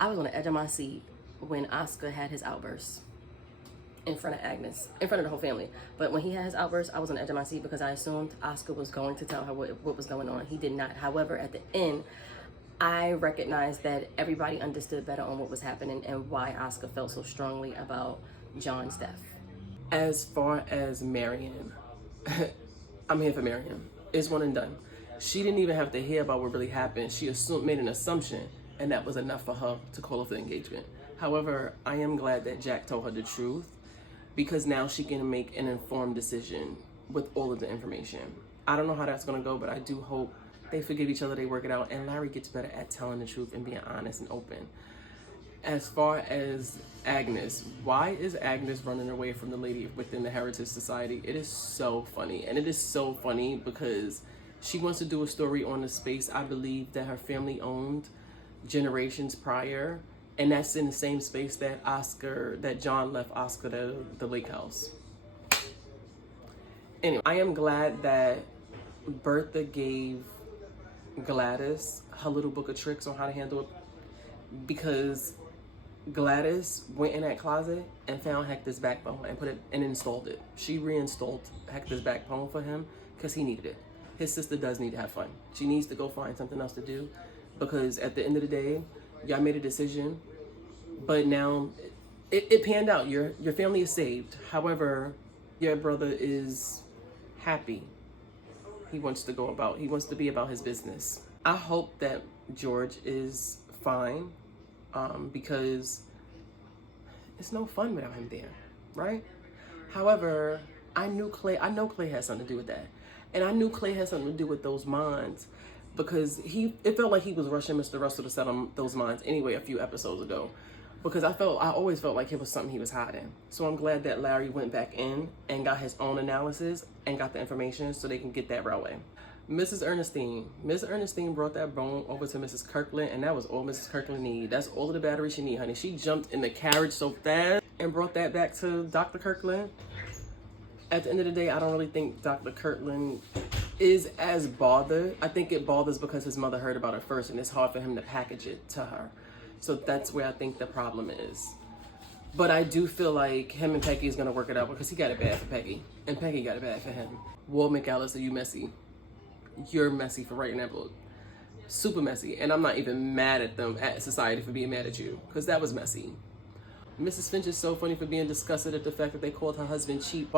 I was on the edge of my seat when Oscar had his outburst in front of Agnes, in front of the whole family. But when he had his outburst, I was on the edge of my seat because I assumed Oscar was going to tell her what was going on. He did not. However, at the end, I recognized that everybody understood better on what was happening and why Oscar felt so strongly about John's death. As far as Marion, I'm here for Marion. It's one and done. She didn't even have to hear about what really happened. She made an assumption, and that was enough for her to call off the engagement. However, I am glad that Jack told her the truth, because now she can make an informed decision with all of the information. I don't know how that's gonna go, but I do hope they forgive each other, they work it out, and Larry gets better at telling the truth and being honest and open. As far as Agnes, why is Agnes running away from the lady within the Heritage Society? It is so funny, and it is so funny because she wants to do a story on the space I believe that her family owned generations prior, and that's in the same space that John left Oscar the lake house. Anyway, I am glad that Bertha gave Gladys her little book of tricks on how to handle it, because Gladys went in that closet and found Hector's backbone and put it and installed it. She reinstalled Hector's backbone for him because he needed it. His sister does need to have fun. She needs to go find something else to do, because at the end of the day, y'all made a decision, but now it panned out. Your family is saved. However, your brother is happy. He wants to be about his business. I hope that George is fine, because it's no fun without him there, right? However, I know Clay has something to do with that. And I knew Clay had something to do with those mines, because it felt like he was rushing Mr. Russell to settle those mines anyway a few episodes ago. Because I always felt like it was something he was hiding. So I'm glad that Larry went back in and got his own analysis and got the information so they can get that railway. Miss Ernestine brought that bone over to Mrs. Kirkland, and that was all Mrs. Kirkland needed. That's all of the battery she needed, honey. She jumped in the carriage so fast and brought that back to Dr. Kirkland. At the end of the day, I don't really think Dr. Kirkland is as bothered. I think it bothers because his mother heard about it first, and it's hard for him to package it to her. So that's where I think the problem is. But I do feel like him and Peggy is going to work it out, because he got it bad for Peggy, and Peggy got it bad for him. Walt McAllister, you messy. You're messy for writing that book. Super messy. And I'm not even mad at them, at society, for being mad at you, because that was messy. Mrs. Finch is so funny for being disgusted at the fact that they called her husband cheap.